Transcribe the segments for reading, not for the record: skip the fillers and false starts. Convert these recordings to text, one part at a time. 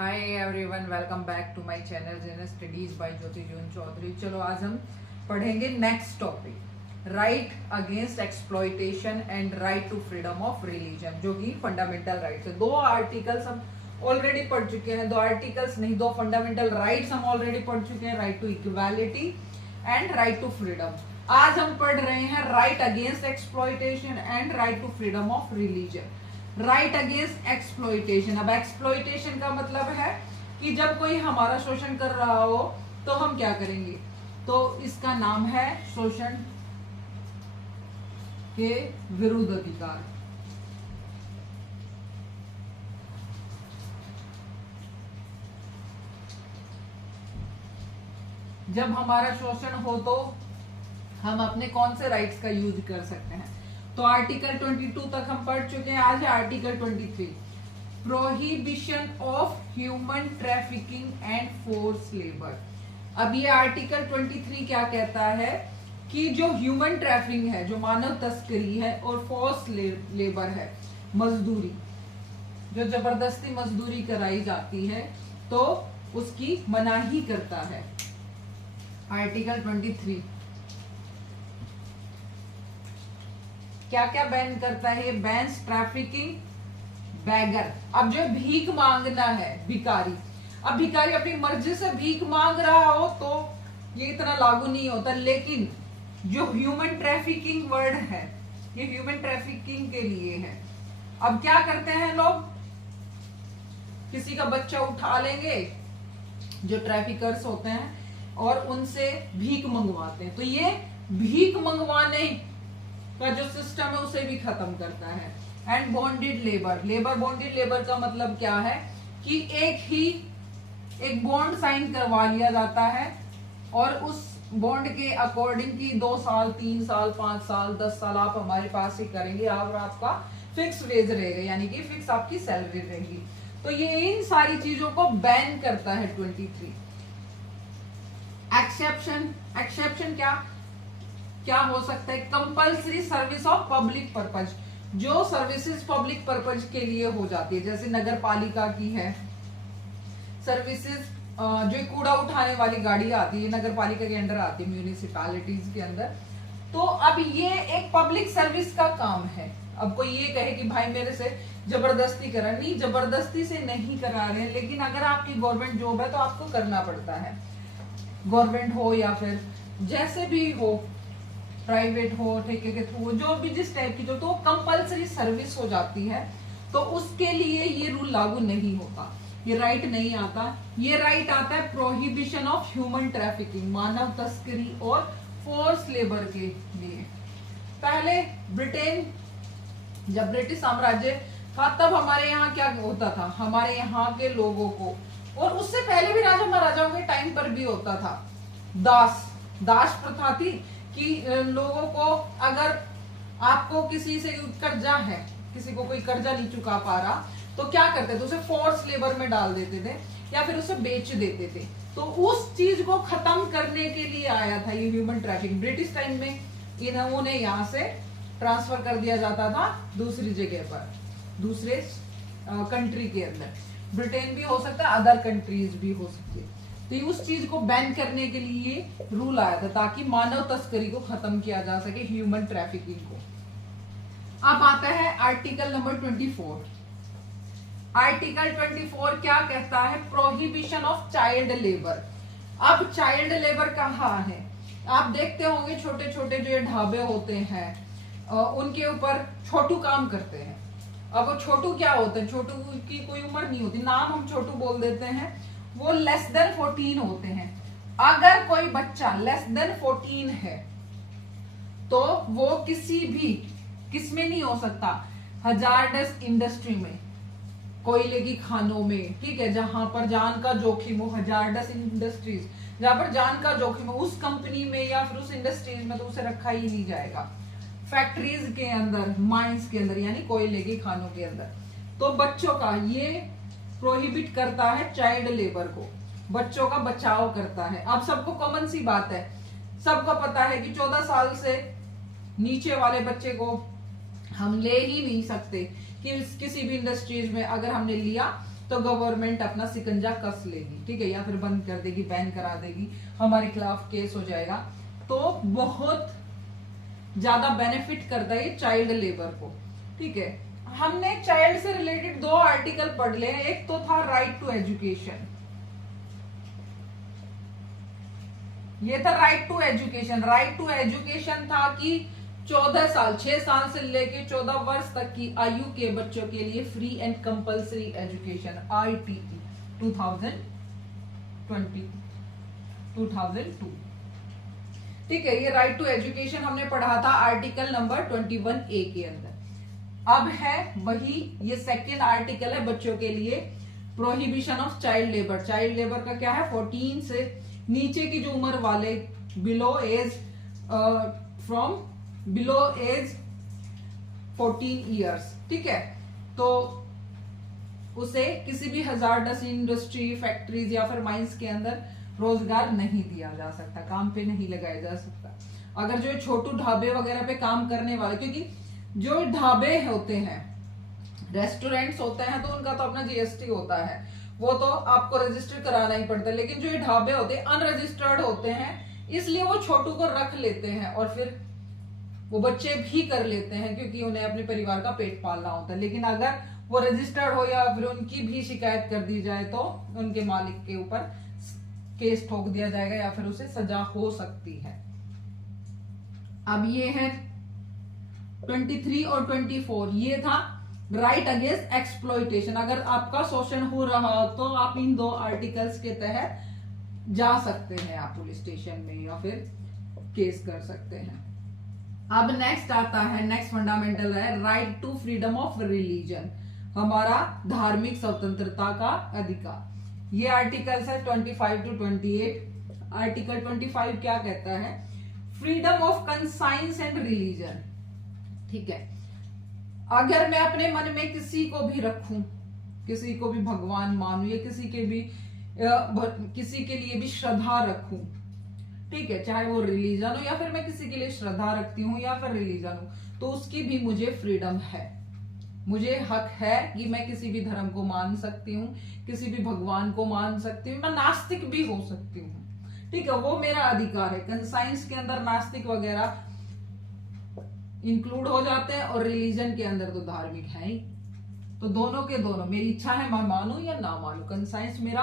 Hi everyone, welcome back to my channel general studies by Jyoti Joon Chaudhary. चलो आज हम पढ़ेंगे next topic, right against exploitation and right to freedom of religion, जो कि fundamental rights है। दो आर्टिकल्स हम ऑलरेडी पढ़ चुके हैं, दो आर्टिकल्स नहीं, दो फंडामेंटल राइट्स हम ऑलरेडी पढ़ चुके हैं, right to equality and right to freedom. आज हम पढ़ रहे हैं right against exploitation and right to freedom of religion. Right against exploitation, अब एक्सप्लॉइटेशन का मतलब है कि जब कोई हमारा शोषण कर रहा हो तो हम क्या करेंगे, तो इसका नाम है शोषण के विरुद्ध अधिकार। जब हमारा शोषण हो तो हम अपने कौन से राइट्स का यूज कर सकते हैं। तो आर्टिकल 22 तक हम पढ़ चुके हैं, आज है article 23, prohibition of human trafficking and force labour. अब ये आर्टिकल 23 क्या कहता है कि जो ह्यूमन ट्रैफिकिंग है, जो मानव तस्करी है, और फोर्स लेबर है, मजदूरी, जो जबरदस्ती मजदूरी कराई जाती है, तो उसकी मनाही करता है आर्टिकल 23। क्या क्या बैन करता है? Bans trafficking beggar. अब जो भीख मांगना है, भिखारी, अब भिखारी अपनी मर्जी से भीख मांग रहा हो तो ये इतना लागू नहीं होता, लेकिन जो ह्यूमन ट्रैफिकिंग वर्ड है, ये ह्यूमन ट्रैफिकिंग के लिए है। अब क्या करते हैं लोग, किसी का बच्चा उठा लेंगे जो ट्रैफिकर्स होते हैं और उनसे भीख मंगवाते हैं, तो ये भीख मंगवाने का जो सिस्टम है उसे भी खत्म करता है। And bonded labour, bonded labour का मतलब क्या है कि एक बॉन्ड साइन करवा लिया जाता है और उस बॉन्ड के अकॉर्डिंग की 2 साल 3 साल 5 साल 10 साल आप हमारे पास ही करेंगे और आपका फिक्स वेज रहेगा, यानी कि फिक्स आपकी सैलरी रहेगी। तो ये इन सारी चीजों को बैन करता है 23। एक्सेप्शन क्या हो सकता है? Compulsory service of public purpose, जो सर्विसेज पब्लिक पर्पज के लिए हो जाती है, जैसे नगर पालिका की है सर्विसेज, जो कूड़ा उठाने वाली गाड़ी आती है नगर पालिका के अंदर आती है, म्यूनिसिपैलिटीज के अंदर। तो अब ये एक पब्लिक सर्विस का काम है। अब कोई ये कहे कि भाई मेरे से जबरदस्ती करा, नहीं, जबरदस्ती से नहीं करा रहे हैं, लेकिन अगर आपकी गवर्नमेंट जॉब है तो आपको करना पड़ता है, गवर्नमेंट हो या फिर जैसे भी हो, प्राइवेट हो, ठेके के थ्रू, जो भी जिस टाइप की जो, तो कंपलसरी सर्विस हो जाती है, तो उसके लिए ये रूल लागू नहीं होता, ये राइट नहीं आता। ये राइट आता है प्रोहिबिशन ऑफ ह्यूमन ट्रैफिकिंग, मानव तस्करी और फोर्स लेबर के लिए। पहले ब्रिटेन, जब ब्रिटिश साम्राज्य था तब हमारे यहाँ क्या होता था, हमारे यहाँ के लोगों को, और उससे पहले भी राजा महाराजाओं के टाइम पर भी होता था, दास प्रथा थी कि लोगों को, अगर आपको किसी से कर्जा है, किसी को कोई कर्जा नहीं चुका पा रहा, तो क्या करते थे, उसे फोर्स लेबर में डाल देते थे या फिर उसे बेच देते थे। तो उस चीज को खत्म करने के लिए आया था ये ह्यूमन ट्रैफिकिंग। ब्रिटिश टाइम में इन्होंने यहाँ से ट्रांसफर कर दिया जाता था दूसरी जगह पर, दूसरे कंट्री के अंदर। ब्रिटेन भी हो सकता है, अदर कंट्रीज भी हो सकती है। तो उस चीज को बैन करने के लिए रूल आया था, ताकि मानव तस्करी को खत्म किया जा सके, ह्यूमन ट्रैफिकिंग को। अब आता है आर्टिकल नंबर 24। आर्टिकल 24 क्या कहता है? Prohibition of child labour. अब चाइल्ड लेबर कहाँ है? आप देखते होंगे छोटे छोटे जो ये ढाबे होते हैं, उनके ऊपर छोटू काम करते हैं। अब वो छोटू क्या होते हैं? छोटू की कोई उम्र नहीं होती, नाम हम छोटू बोल देते हैं, वो लेस देन 14 होते हैं। अगर कोई बच्चा लेस देन 14 है तो वो किसी भी, किसमें नहीं हो सकता, हजार्डस इंडस्ट्री में, कोयले की खानों में, ठीक है, जहां पर जान का जोखिम हो, हजार्डस इंडस्ट्रीज, जहां पर जान का जोखिम हो, उस कंपनी में या फिर उस इंडस्ट्रीज में तो उसे रखा ही नहीं जाएगा। फैक्ट्रीज के अंदर, माइंस के अंदर, यानी कोयले की खानों के अंदर, तो बच्चों का ये प्रोहिबिट करता है, चाइल्ड लेबर को, बच्चों का बचाव करता है। अब सबको कॉमन सी बात है, सबको पता है कि 14 साल से नीचे वाले बच्चे को हम ले ही नहीं सकते, कि किसी भी इंडस्ट्रीज में अगर हमने लिया तो गवर्नमेंट अपना सिकंजा कस लेगी, ठीक है, या फिर बंद कर देगी, बैन करा देगी, हमारे खिलाफ केस हो जाएगा। तो बहुत ज्यादा बेनिफिट करता है ये चाइल्ड लेबर को, ठीक है। हमने चाइल्ड से रिलेटेड 2 आर्टिकल पढ़ लिए। एक तो था राइट टू एजुकेशन, ये था right to education. Right to education था कि 14 साल 6 साल से लेके 14 वर्ष तक की आयु के बच्चों के लिए free and compulsory education, ITE 2002, ठीक है। ये राइट टू एजुकेशन हमने पढ़ा था आर्टिकल नंबर 21A के अंदर। अब है वही ये सेकेंड आर्टिकल है बच्चों के लिए, prohibition of child labour. Child labour का क्या है, 14 से नीचे की जो उम्र वाले, बिलो एज 14 ईयर्स, ठीक है, तो उसे किसी भी हजार्डस इंडस्ट्री, फैक्ट्रीज या फिर माइंस के अंदर रोजगार नहीं दिया जा सकता, काम पे नहीं लगाया जा सकता। अगर जो छोटू ढाबे वगैरह पे काम करने वाले, क्योंकि जो ढाबे होते हैं, रेस्टोरेंट्स होते हैं, तो उनका तो अपना GST होता है, वो तो आपको रजिस्टर कराना ही पड़ता है। लेकिन जो ये ढाबे होते हैं अनरजिस्टर्ड होते हैं, इसलिए वो छोटू को रख लेते हैं और फिर वो बच्चे भी कर लेते हैं, क्योंकि उन्हें अपने परिवार का पेट पालना होता है। लेकिन अगर वो रजिस्टर्ड हो या फिर उनकी भी शिकायत कर दी जाए तो उनके मालिक के ऊपर केस ठोक दिया जाएगा या फिर उसे सजा हो सकती है। अब ये है 23 और 24, ये था राइट अगेंस्ट एक्सप्लॉइटेशन। अगर आपका शोषण हो रहा हो तो आप इन 2 आर्टिकल्स के तहत जा सकते हैं, आप पुलिस स्टेशन में या फिर केस कर सकते हैं। अब नेक्स्ट आता है, नेक्स्ट फंडामेंटल है right to freedom of religion, हमारा धार्मिक स्वतंत्रता का अधिकार। ये आर्टिकल्स है 25 to 28। आर्टिकल 25 क्या कहता है, freedom of conscience and religion, ठीक है। अगर मैं अपने मन में किसी को भी रखूं, किसी को भी भगवान मानूं या किसी के लिए भी श्रद्धा रखूं, ठीक है, चाहे वो रिलीजन हो या फिर मैं किसी के लिए श्रद्धा रखती हूँ या फिर रिलीजन हो, तो उसकी भी मुझे फ्रीडम है, मुझे हक है कि मैं किसी भी धर्म को मान सकती हूँ, किसी भी भगवान को मान सकती हूँ, मैं नास्तिक भी हो सकती हूँ, ठीक है, वो मेरा अधिकार है। कंसाइंस के अंदर नास्तिक वगैरह इंक्लूड हो जाते हैं और रिलीजन के अंदर तो धार्मिक है ही, तो दोनों के दोनों मेरी इच्छा है, मैं मानूं या ना मानूं। कंसाइंस मेरा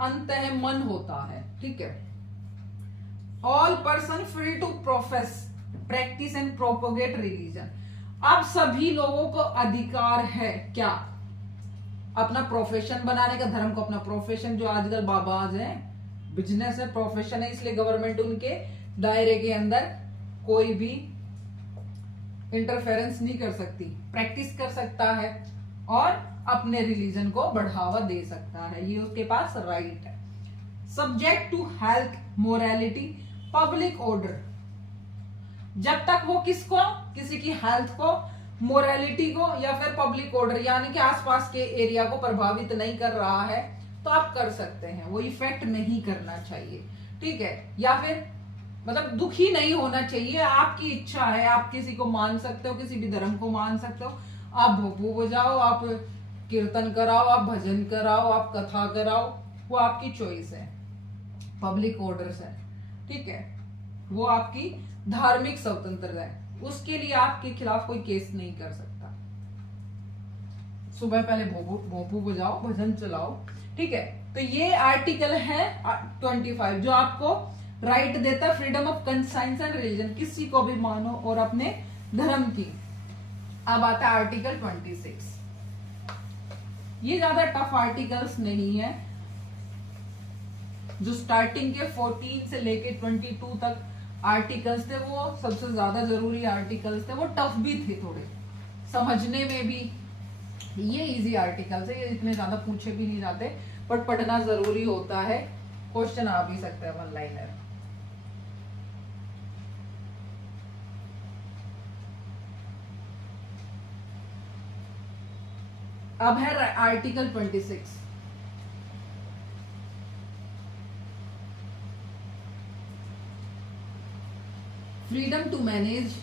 अंतः मन होता है, ठीक है। All person free to profess, practice and propagate religion. अब सभी लोगों को अधिकार है क्या, अपना प्रोफेशन बनाने का, धर्म को अपना प्रोफेशन, जो आजकल बाबाज है, बिजनेस है, प्रोफेशन है, इसलिए गवर्नमेंट उनके दायरे के अंदर कोई भी इंटरफेरेंस नहीं कर सकती, प्रैक्टिस कर सकता है और अपने रिलीजन को बढ़ावा दे सकता है, ये उसके पास राइट है। Subject to health, morality, public order, जब तक वो किसको, किसी की हेल्थ को, मोरालिटी को या फिर पब्लिक ऑर्डर यानी कि आसपास के एरिया को प्रभावित नहीं कर रहा है तो आप कर सकते हैं, वो इफेक्ट नहीं करना चाहिए, ठीक है, या फिर मतलब दुखी नहीं होना चाहिए, आपकी इच्छा है, आप किसी को मान सकते हो, किसी भी धर्म को मान सकते हो, आप भोपू बजाओ, आप कीर्तन कराओ, आप भजन कराओ, आप कथा कराओ, वो आपकी चॉइस है, पब्लिक ऑर्डर्स है, ठीक है, वो आपकी धार्मिक स्वतंत्रता है, उसके लिए आपके खिलाफ कोई केस नहीं कर सकता। सुबह पहले भोपू बजाओ, भजन चलाओ, ठीक है। तो ये आर्टिकल है 25 जो आपको राइट देता है freedom of conscience and religion, किसी को भी मानो और अपने धर्म की। अब आता है आर्टिकल 26, ये ज्यादा टफ आर्टिकल्स नहीं है, जो स्टार्टिंग के 14 से लेके 22 तक आर्टिकल्स थे वो सबसे ज्यादा जरूरी आर्टिकल्स थे, वो टफ भी थे थोड़े समझने में भी। ये इजी आर्टिकल्स है, ये इतने ज्यादा पूछे भी नहीं जाते, बट पढ़ना जरूरी होता है, क्वेश्चन आ भी सकता है वन लाइनर। अब है article 26, freedom to manage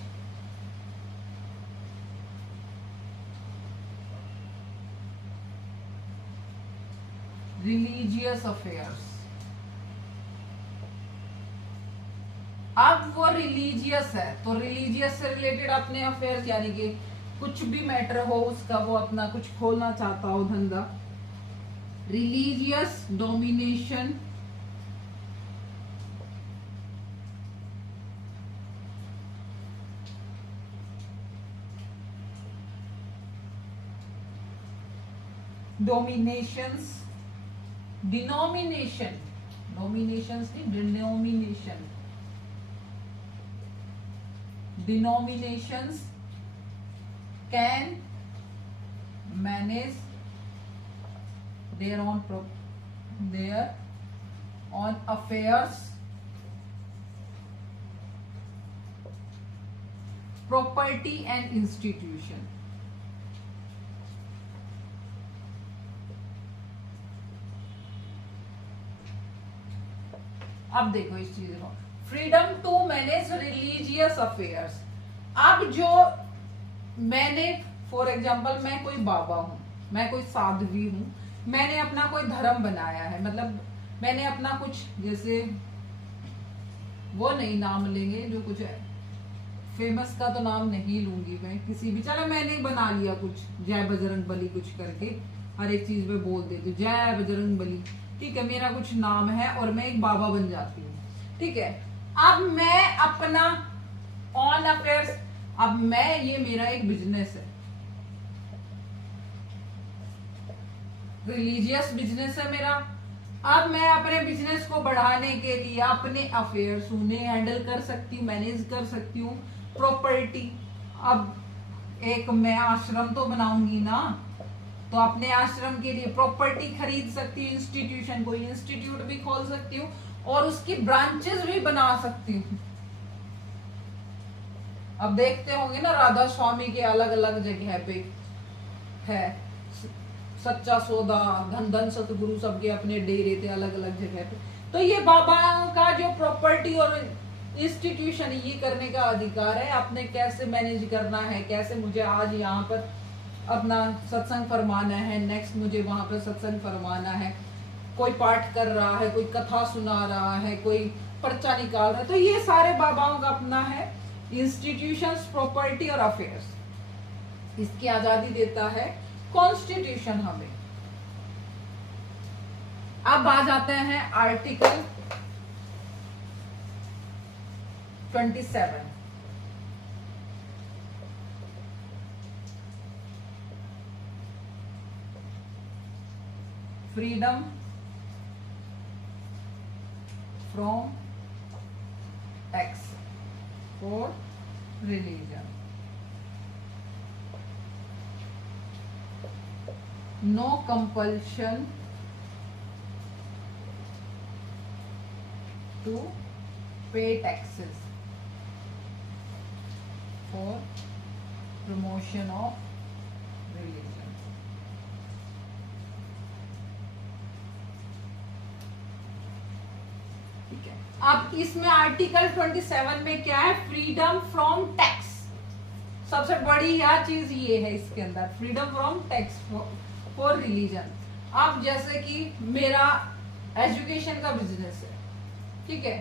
religious affairs. अब वो रिलीजियस है तो रिलीजियस से रिलेटेड अपने अफेयर्स, यानी कि कुछ भी मैटर हो उसका, वो अपना कुछ खोलना चाहता हो धंधा, रिलीजियस डोमिनेशन डोमिनेशंस, डिनोमिनेशन, नॉमिनेशंस नहीं, denomination, denominations can manage their own affairs, property and institution। अब देखो इस चीज को, freedom to manage religious affairs. अब जो मैंने, फॉर एग्जाम्पल मैं कोई बाबा हूं, मैं कोई साध्वी हूं, मैंने अपना कोई धर्म बनाया है, मतलब मैंने अपना कुछ, जैसे वो नहीं नाम लेंगे जो कुछ है फेमस का, तो नाम नहीं लूंगी मैं किसी भी, चलो मैंने बना लिया कुछ जय बजरंग बली कुछ करके, हर एक चीज में बोल देती जय बजरंग बली, ठीक है, मेरा कुछ नाम है और मैं एक बाबा बन जाती हूँ, ठीक है। अब मैं अपना ऑन अफेयर्स, अब मैं, ये मेरा एक बिजनेस है, रिलीजियस बिजनेस है मेरा। अब मैं अपने बिजनेस को बढ़ाने के लिए अपने अफेयर्स उन्हें हैंडल कर सकती हूँ, मैनेज कर सकती हूँ। प्रॉपर्टी, अब एक मैं आश्रम तो बनाऊंगी ना, तो अपने आश्रम के लिए प्रॉपर्टी खरीद सकती हूँ, इंस्टीट्यूशन, कोई इंस्टीट्यूट भी खोल सकती हूँ और उसकी ब्रांचेस भी बना सकती हूँ। अब देखते होंगे ना राधा स्वामी के अलग अलग जगह पे है, सच्चा सौदा, धन धन सतगुरु, सबके अपने डेरे थे अलग अलग जगह पे। तो ये बाबाओं का जो प्रॉपर्टी और इंस्टीट्यूशन, ये करने का अधिकार है, आपने कैसे मैनेज करना है, कैसे मुझे आज यहाँ पर अपना सत्संग फरमाना है, नेक्स्ट मुझे वहां पर सत्संग फरमाना है, कोई पाठ कर रहा है, कोई कथा सुना रहा है, कोई पर्चा निकाल रहा है, तो ये सारे बाबाओं का अपना है इंस्टीट्यूशंस, प्रॉपर्टी और अफेयर्स। इसकी आजादी देता है कॉन्स्टिट्यूशन हमें। अब आ जाते हैं article 27। Freedom from tax for religion. No compulsion to pay taxes for promotion of religion। ठीक है, अब इसमें आर्टिकल 27 में क्या है, फ्रीडम फ्रॉम टैक्स। सबसे बड़ी यह चीज ये है इसके अंदर, freedom from tax for religion. अब जैसे कि मेरा एजुकेशन का बिजनेस है, ठीक है,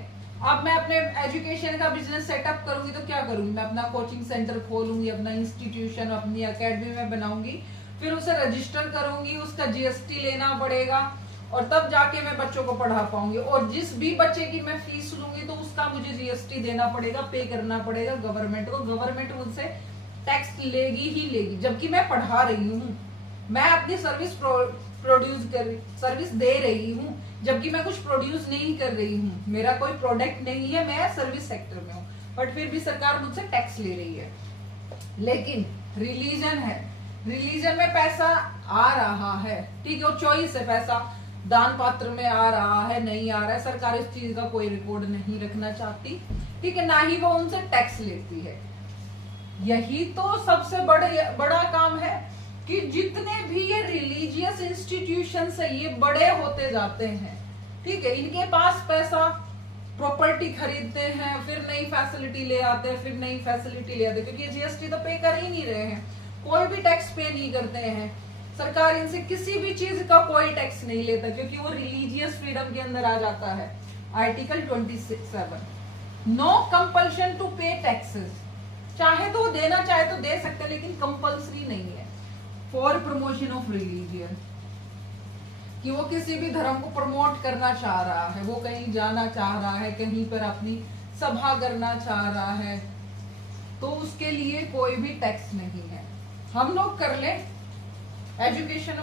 अब मैं अपने एजुकेशन का बिजनेस सेटअप करूंगी तो क्या करूंगी, मैं अपना कोचिंग सेंटर खोलूंगी, अपना इंस्टीट्यूशन, अपनी एकेडमी में बनाऊंगी, फिर उसे रजिस्टर करूंगी, उसका जीएसटी लेना पड़ेगा और तब जाके मैं बच्चों को पढ़ा पाऊंगी। और जिस भी बच्चे की मैं फीस लूंगी तो उसका मुझे जीएसटी देना पड़ेगा, पे करना पड़ेगा गवर्नमेंट को। गवर्नमेंट मुझसे टैक्स लेगी ही लेगी, जबकि मैं पढ़ा रही हूँ, मैं अपनी सर्विस सर्विस दे रही हूँ, जबकि मैं कुछ प्रोड्यूस नहीं कर रही हूँ, मेरा कोई प्रोडक्ट नहीं है, मैं सर्विस सेक्टर में हूँ, बट फिर भी सरकार मुझसे टैक्स ले रही है। लेकिन रिलीजन है, रिलीजन में पैसा आ रहा है, ठीक है, वो चॉइस है, पैसा दान पात्र में आ रहा है, नहीं आ रहा है, सरकार इस चीज का कोई रिकॉर्ड नहीं रखना चाहती, ठीक है, ना ही वो उनसे टैक्स लेती है। यही तो सबसे बड़ा काम है कि जितने भी ये रिलीजियस इंस्टीट्यूशंस है ये बड़े होते जाते हैं, ठीक है, इनके पास पैसा, प्रॉपर्टी खरीदते हैं, फिर नई फैसिलिटी ले आते हैं, फिर नई फैसिलिटी ले आते हैं, क्योंकि जीएसटी तो पे कर ही नहीं रहे हैं, कोई भी टैक्स पे नहीं करते हैं, सरकार इनसे किसी भी चीज का कोई टैक्स नहीं लेता, क्योंकि वो रिलीजियस फ्रीडम के अंदर आ जाता है। आर्टिकल 27, नो कंपल्शन टू पे टैक्सेस, चाहे तो वो देना चाहे तो दे सकते हैं, लेकिन कंपल्सरी नहीं है। फॉर प्रमोशन ऑफ रिलीजियन, कि वो किसी भी धर्म को प्रमोट करना चाह रहा है, वो कहीं जाना चाह रहा है, कहीं पर अपनी सभा करना चाह रहा है, तो उसके लिए कोई भी टैक्स नहीं है। हम लोग कर ले, एजुकेशन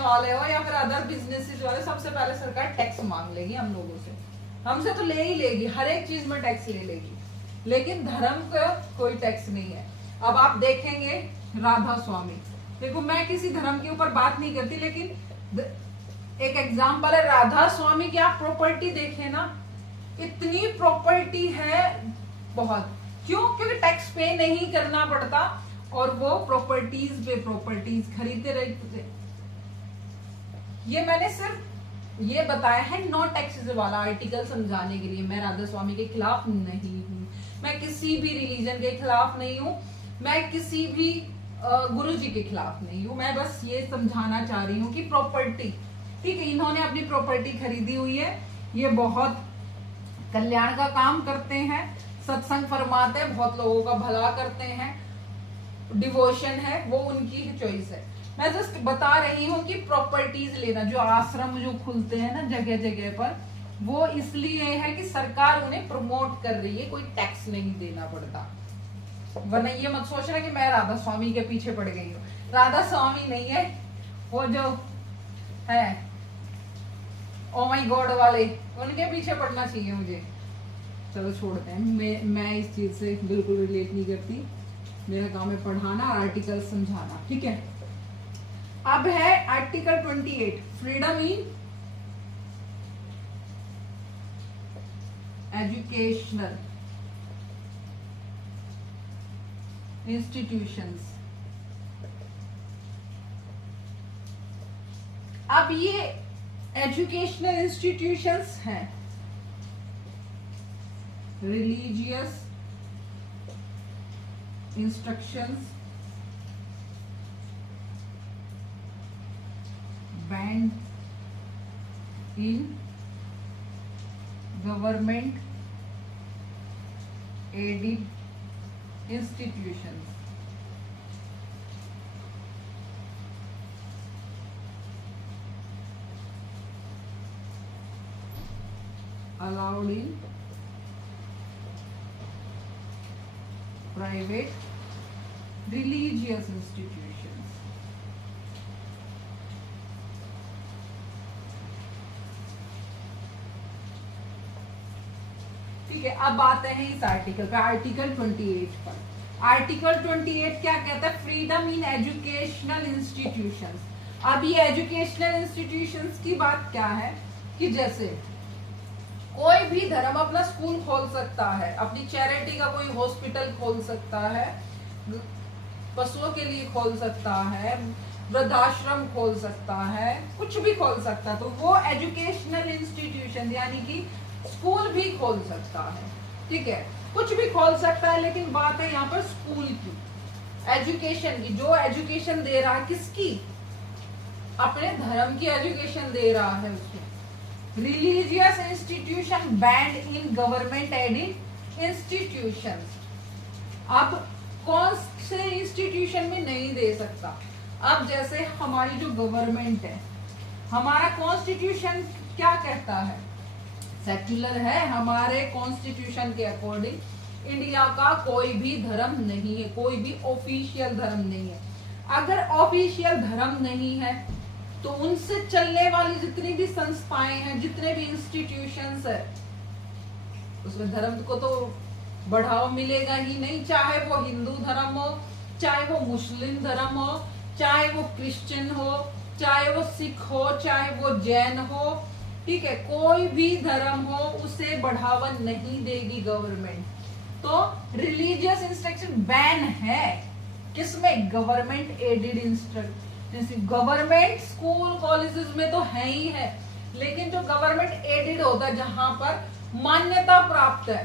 वाले हो या फिर अदर बिजनेसेस वाले, सबसे पहले सरकार टैक्स मांग लेगी हम लोगों से, हमसे तो ले ही लेगी, हर एक चीज में टैक्स ले लेगी, लेकिन धर्म का कोई टैक्स नहीं है। अब आप देखेंगे राधा स्वामी, देखो मैं किसी धर्म के ऊपर बात नहीं करती, लेकिन एक एग्जाम्पल है राधा स्वामी की। आप प्रॉपर्टी देखें ना, इतनी प्रॉपर्टी है बहुत, क्यों? क्योंकि टैक्स पे नहीं करना पड़ता और वो प्रॉपर्टीज पे प्रॉपर्टीज खरीदते रहते। ये मैंने सिर्फ ये बताया है नो टैक्सेस वाला आर्टिकल समझाने के लिए। मैं राधा स्वामी के खिलाफ नहीं हूँ, मैं किसी भी रिलीजन के खिलाफ नहीं हूँ, मैं किसी भी गुरु जी के खिलाफ नहीं हूँ। मैं बस ये समझाना चाह रही हूँ कि प्रॉपर्टी, ठीक है, इन्होंने अपनी प्रॉपर्टी खरीदी हुई है, ये बहुत कल्याण का काम करते हैं, सत्संग फरमाते हैं, बहुत लोगों का भला करते हैं, डिवोशन है, वो उनकी चॉइस है। मैं जस्ट बता रही हूँ कि प्रॉपर्टीज लेना, जो आश्रम जो खुलते हैं ना जगह जगह पर, वो इसलिए है कि सरकार उन्हें प्रमोट कर रही है, कोई टैक्स नहीं देना पड़ता। वरना ये मत सोचना कि मैं राधा स्वामी के पीछे पड़ गई हूँ, राधा स्वामी नहीं है, वो जो है ओ माय गॉड वाले, उनके पीछे पड़ना चाहिए मुझे। चलो छोड़ते हैं, मैं इस चीज से बिल्कुल रिलेट नहीं करती, मेरा काम है पढ़ाना और आर्टिकल समझाना, ठीक है। अब है article 28, freedom in educational institutions. अब ये एजुकेशनल इंस्टीट्यूशंस हैं religious instructions band in government aided institutions। allowed in private religious institutions। ठीक है, अब आते हैं इस आर्टिकल पे, आर्टिकल 28 पर। आर्टिकल 28 क्या कहता है? Freedom in educational institutions. अब ये एजुकेशनल इंस्टीट्यूशंस की बात क्या है कि जैसे कोई भी धर्म अपना स्कूल खोल सकता है, अपनी चैरिटी का कोई हॉस्पिटल खोल सकता है, पशुओं के लिए खोल सकता है, वृद्धाश्रम खोल सकता है, कुछ भी खोल सकता है, तो वो एजुकेशनल इंस्टीट्यूशन यानी कि स्कूल भी खोल सकता है, ठीक है, कुछ भी खोल सकता है। लेकिन बात है यहाँ पर स्कूल की, एजुकेशन की। जो एजुकेशन दे रहा है किसकी? अपने धर्म की एजुकेशन दे रहा है उसको। Religious institution band in government aided institutions. अब कौन से इंस्टीट्यूशन में नहीं दे सकता? अब जैसे हमारी जो गवर्नमेंट है, हमारा कॉन्स्टिट्यूशन क्या कहता है? सेक्युलर है, हमारे कॉन्स्टिट्यूशन के अकॉर्डिंग इंडिया का कोई भी धर्म नहीं है, कोई भी ऑफिशियल धर्म नहीं है। अगर ऑफिशियल धर्म नहीं है तो उनसे चलने वाली जितनी भी संस्थाएं हैं, जितने भी इंस्टीट्यूशंस है, उसमें धर्म को तो बढ़ावा मिलेगा ही नहीं, चाहे वो हिंदू धर्म हो, चाहे वो मुस्लिम धर्म हो, चाहे वो क्रिश्चियन हो, चाहे वो सिख हो, चाहे वो जैन हो, ठीक है, कोई भी धर्म हो उसे बढ़ावा नहीं देगी गवर्नमेंट। तो रिलीजियस इंस्ट्रक्शन बैन है किसमें? Government aided instruction. Government school colleges में तो है ही है, लेकिन जो गवर्नमेंट एडेड होता है, जहां पर मान्यता प्राप्त है,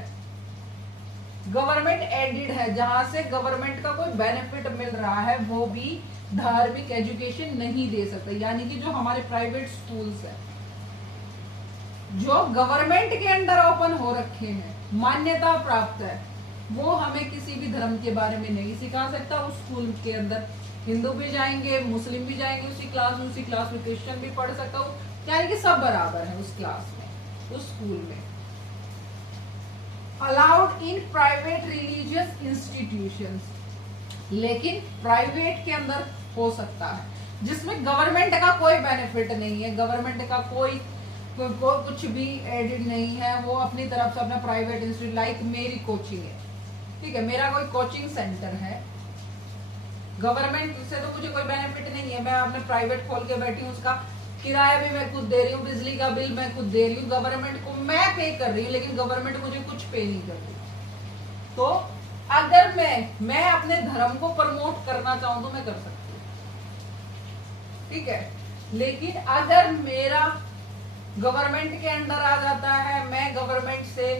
गवर्नमेंट एडेड है, जहां से गवर्नमेंट का कोई बेनिफिट मिल रहा है, वो भी धार्मिक एजुकेशन नहीं दे सकता। यानी कि जो हमारे प्राइवेट स्कूल्स है, जो गवर्नमेंट के अंडर ओपन हो रखे हैं, मान्यता प्राप्त है, वो हमें किसी भी धर्म के बारे में नहीं सिखा सकता। उस स्कूल के अंदर हिंदू भी जाएंगे, मुस्लिम भी जाएंगे उसी क्लास में क्रिश्चियन भी पढ़ सकता हूँ, यानी कि सब बराबर है उस क्लास में, उस स्कूल में। Allowed in private religious institutions, लेकिन प्राइवेट के अंदर हो सकता है, जिसमें गवर्नमेंट का कोई बेनिफिट नहीं है, गवर्नमेंट का कोई कुछ भी एडेड नहीं है, वो अपनी तरफ से अपना प्राइवेट इंस्टीट्यूट, लाइक मेरी कोचिंग है, ठीक है, मेरा कोई कोचिंग सेंटर है, गवर्नमेंट से तो मुझे कोई बेनिफिट नहीं है, मैं अपने प्राइवेट खोल के बैठी हूँ, उसका किराया भी मैं खुद दे रही हूँ, बिजली का बिल मैं खुद दे रही हूँ, गवर्नमेंट को मैं पे कर रही हूँ, लेकिन गवर्नमेंट मुझे कुछ पे नहीं कर रही। तो अगर मैं अपने धर्म को प्रमोट करना चाहूँ तो मैं कर सकती हूँ, ठीक है, लेकिन अगर मेरा गवर्नमेंट के अंडर आ जाता है, मैं गवर्नमेंट से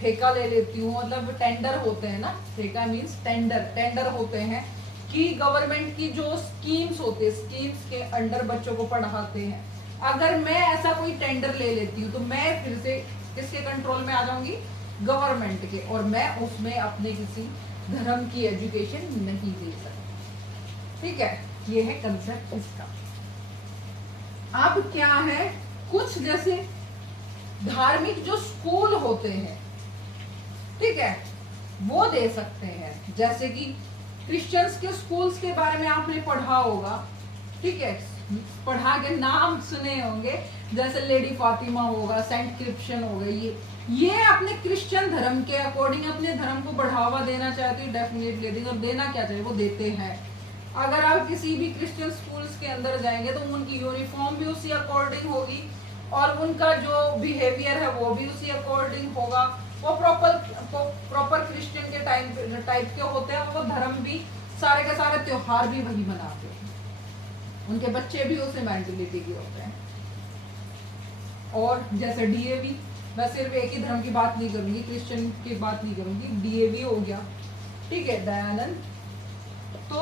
ठेका ले लेती हूँ, मतलब टेंडर होते हैं ना, ठेका मीन्स टेंडर होते हैं कि गवर्नमेंट की जो स्कीम्स होते हैं, स्कीम्स के अंडर बच्चों को पढ़ाते हैं, अगर मैं ऐसा कोई टेंडर ले लेती हूँ तो मैं फिर से किसके कंट्रोल में आ जाऊंगी, गवर्नमेंट के, और मैं उसमें अपने किसी धर्म की एजुकेशन नहीं दे सकती, ठीक है, ये है कंसेप्ट इसका। अब क्या है, कुछ जैसे धार्मिक जो स्कूल होते हैं, ठीक है, वो दे सकते हैं, जैसे कि क्रिश्चियंस के स्कूल्स के बारे में आपने पढ़ा होगा, ठीक है, पढ़ा के नाम सुने होंगे, जैसे लेडी फातिमा होगा, सेंट क्रिप्शन हो गई, ये अपने क्रिश्चियन धर्म के अकॉर्डिंग अपने धर्म को बढ़ावा देना चाहते हैं, डेफिनेटली देंगे, और देना क्या चाहिए वो देते हैं। अगर आप किसी भी क्रिश्चियन स्कूल्स के अंदर जाएंगे तो उनकी यूनिफॉर्म भी उसी अकॉर्डिंग होगी, और उनका जो बिहेवियर है वो भी उसी अकॉर्डिंग होगा, वो प्रॉपर क्रिश्चियन के टाइप के होते हैं, वो धर्म भी सारे के सारे त्योहार भी वही मनाते हैं, उनके बच्चे भी उसी मेंटेलिटी के होते हैं। और जैसे डीएवी, मैं सिर्फ एक ही धर्म की बात नहीं करूंगी, क्रिश्चियन की बात नहीं करूंगी, डीएवी हो गया, ठीक है, दयानंद, तो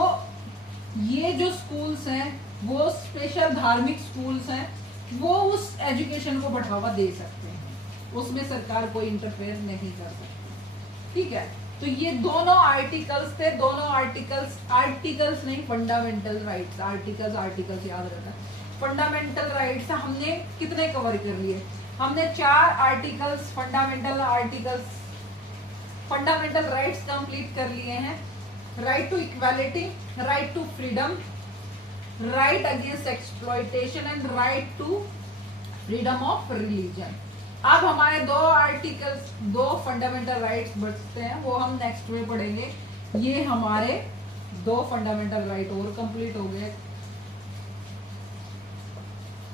ये जो स्कूल्स हैं वो स्पेशल धार्मिक स्कूल्स हैं, वो उस एजुकेशन को बढ़ावा दे सकते हैं, उसमें सरकार कोई इंटरफेयर नहीं कर सकती, ठीक है। तो ये दोनों आर्टिकल्स थे, दोनों आर्टिकल्स नहीं, फंडामेंटल राइट्स, आर्टिकल्स याद रखना, फंडामेंटल राइट्स हमने कितने कवर कर लिए, हमने 4 आर्टिकल्स, फंडामेंटल राइट्स कंप्लीट कर लिए हैं। Right to equality, right to freedom, right against exploitation and right to freedom of religion. अब हमारे 2 आर्टिकल्स, 2 फंडामेंटल राइट्स बचते हैं, वो हम नेक्स्ट में पढ़ेंगे। ये हमारे 2 फंडामेंटल राइट और कंप्लीट हो गए,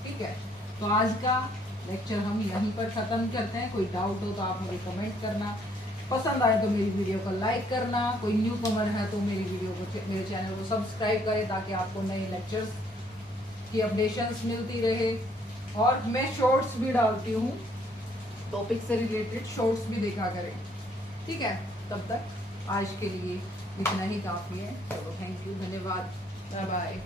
ठीक है। तो आज का लेक्चर हम यहीं पर खत्म करते हैं। कोई डाउट हो तो आप मुझे कमेंट करना, पसंद आए तो मेरी वीडियो को लाइक करना, कोई न्यू कमर है तो मेरी वीडियो को, मेरे चैनल को सब्सक्राइब करें, ताकि आपको नए लेक्चर्स की अपडेशंस मिलती रहे। और मैं शॉर्ट्स भी डालती हूँ, टॉपिक से रिलेटेड शॉर्ट्स भी देखा करें, ठीक है। तब तक आज के लिए इतना ही काफ़ी है। चलो, थैंक यू, धन्यवाद, बाय बाय।